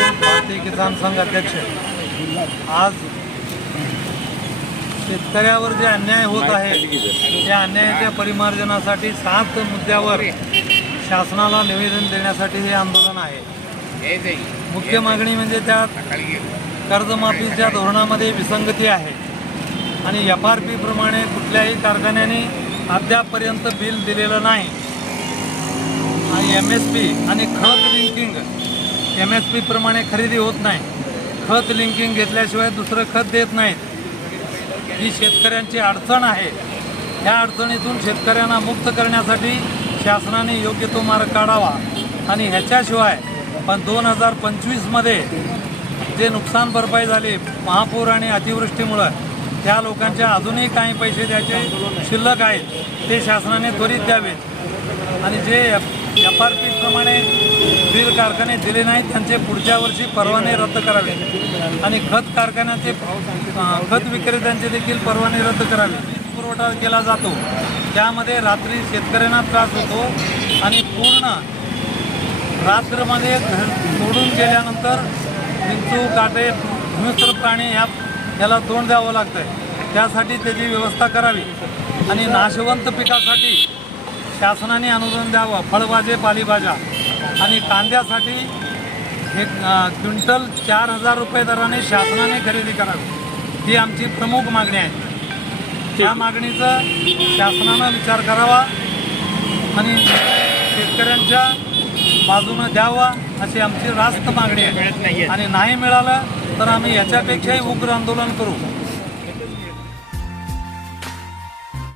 भारतीय किसान संघ अध्यक्ष। आज शेतकऱ्यावर जे अन्याय होत आहे त्या अन्यायाच्या परिमार्जनासाठी 7 मुद्द्यावर शासनाला निवेदन देण्यासाठी हे आंदोलन आहे। मुख्य मागणी म्हणजे त्यात कर्जमाफीच्या धोरणामध्ये विसंगती आहे आणि FRP प्रमाणे कुठल्याही कारखान्याने अद्यापपर्यंत बिल दिलेलं नाही आणि MSP आणि खत लिंकिंग MSP प्रमाणे खरेदी होत नाही। खत लिंकिंग घेतल्याशिवाय दुसरं खत देत नाहीत। ही शेतकऱ्यांची अडचण आहे। या अडचणीतून शेतकऱ्यांना मुक्त करण्यासाठी शासनाने योग्य तो मार्ग काढावा आणि ह्याच्याशिवाय पण 2025मध्ये जे नुकसान भरपाई झाली महापूर आणि अतिवृष्टीमुळं त्या लोकांच्या अजूनही काही पैसे द्यायचे शिल्लक आहेत ते शासनाने त्वरित द्यावेत आणि जे FRP प्रमाणे बिल कारखाने दिले नाहीत त्यांचे पुढच्या वर्षी परवाने रद्द करावे आणि खत कारखान्याचे खत विक्रेत्यांचे देखील परवाने रद्द करावे। पुरवठा केला जातो त्यामध्ये रात्री शेतकऱ्यांना त्रास होतो आणि पूर्ण रात्रमध्ये सोडून गेल्यानंतर विंचू काटे हिंस्र प्राणी याला तोंड द्यावं लागतं। त्यासाठी त्याची व्यवस्था करावी आणि नाशवंत पिकासाठी शासनाने अनुदान द्यावं। फळभाज्या पालेभाज्या आणि कांद्यासाठी एक क्विंटल 4000 रुपये दराने शासनाने खरेदी करावी ही आमची प्रमुख मागणी आहे। त्या मागणीचा शासनानं विचार करावा आणि शेतकऱ्यांच्या बाजूनं द्यावा अशी आमची रास्त मागणी आहे आणि नाही मिळालं तर आम्ही याच्यापेक्षाही उग्र आंदोलन करू।